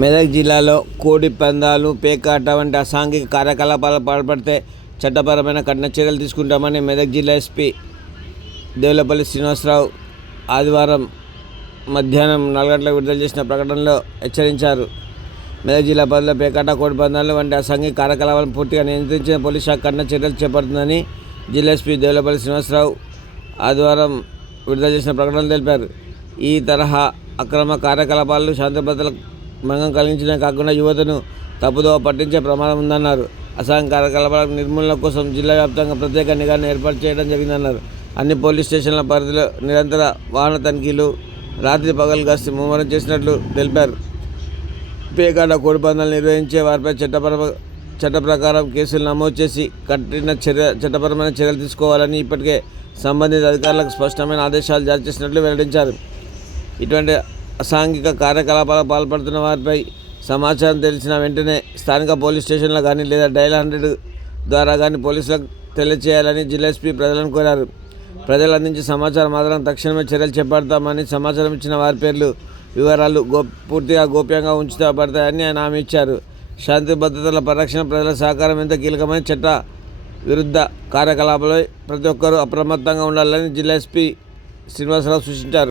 మెదక్ జిల్లాలో కోడి పందాలు పేకాట వంటి అసాంఘిక కార్యకలాపాలు పాల్పడితే చట్టపరమైన కఠిన చర్యలు తీసుకుంటామని మెదక్ జిల్లా ఎస్పీ దేవులపల్లి శ్రీనివాసరావు ఆదివారం మధ్యాహ్నం నాలుగు గంటలకు విడుదల చేసిన ప్రకటనలో హెచ్చరించారు. మెదక్ జిల్లా పరిధిలో పేకాట కోడి పందాలు వంటి అసాంఘిక కార్యకలాపాలను పూర్తిగా నియంత్రించిన పోలీస్ శాఖ కఠిన చర్యలు చేపడుతుందని జిల్లా ఎస్పీ దేవులపల్లి శ్రీనివాసరావు ఆదివారం విడుదల చేసిన ప్రకటనలు తెలిపారు. ఈ తరహా అక్రమ కార్యకలాపాలు శాంతి భంగం కలిగించడమే కాకుండా యువతను తప్పుదోవ పట్టించే ప్రమాదం ఉందన్నారు. అసాంఘిక కార్యకలాపాల నిర్మూలన కోసం జిల్లా వ్యాప్తంగా ప్రత్యేక నిఘాను ఏర్పాటు చేయడం జరిగిందన్నారు. అన్ని పోలీస్ స్టేషన్ల పరిధిలో నిరంతర వాహన తనిఖీలు రాత్రి పగలు గస్తీ ముమ్మరం చేసినట్లు తెలిపారు. పేకాడ కోడిపందాలు నిర్వహించే వారిపై చట్టపర చట్ట ప్రకారం కేసులు నమోదు చేసి కఠిన చర్య చట్టపరమైన చర్యలు తీసుకోవాలని ఇప్పటికే సంబంధిత అధికారులకు స్పష్టమైన ఆదేశాలు జారీ చేసినట్లు వెల్లడించారు. ఇటువంటి అసాంఘిక కార్యకలాపాలకు పాల్పడుతున్న వారిపై సమాచారం తెలిసిన వెంటనే స్థానిక పోలీస్ స్టేషన్లో కానీ లేదా డైల్ హండ్రెడ్ ద్వారా కానీ పోలీసులకు తెలియచేయాలని జిల్లా ఎస్పీ ప్రజలను కోరారు. ప్రజలు అందించే సమాచారం మాత్రం తక్షణమే చర్యలు చేపడతామని సమాచారం ఇచ్చిన వారి పేర్లు వివరాలు గో పూర్తిగా గోప్యంగా ఉంచబడతాయని ఆయన హామీ ఇచ్చారు. శాంతి భద్రతల పరిరక్షణ ప్రజల సహకారం ఎంత కీలకమైన చట్ట విరుద్ధ కార్యకలాపాలపై ప్రతి ఒక్కరూ అప్రమత్తంగా ఉండాలని జిల్లా ఎస్పీ శ్రీనివాసరావు సూచించారు.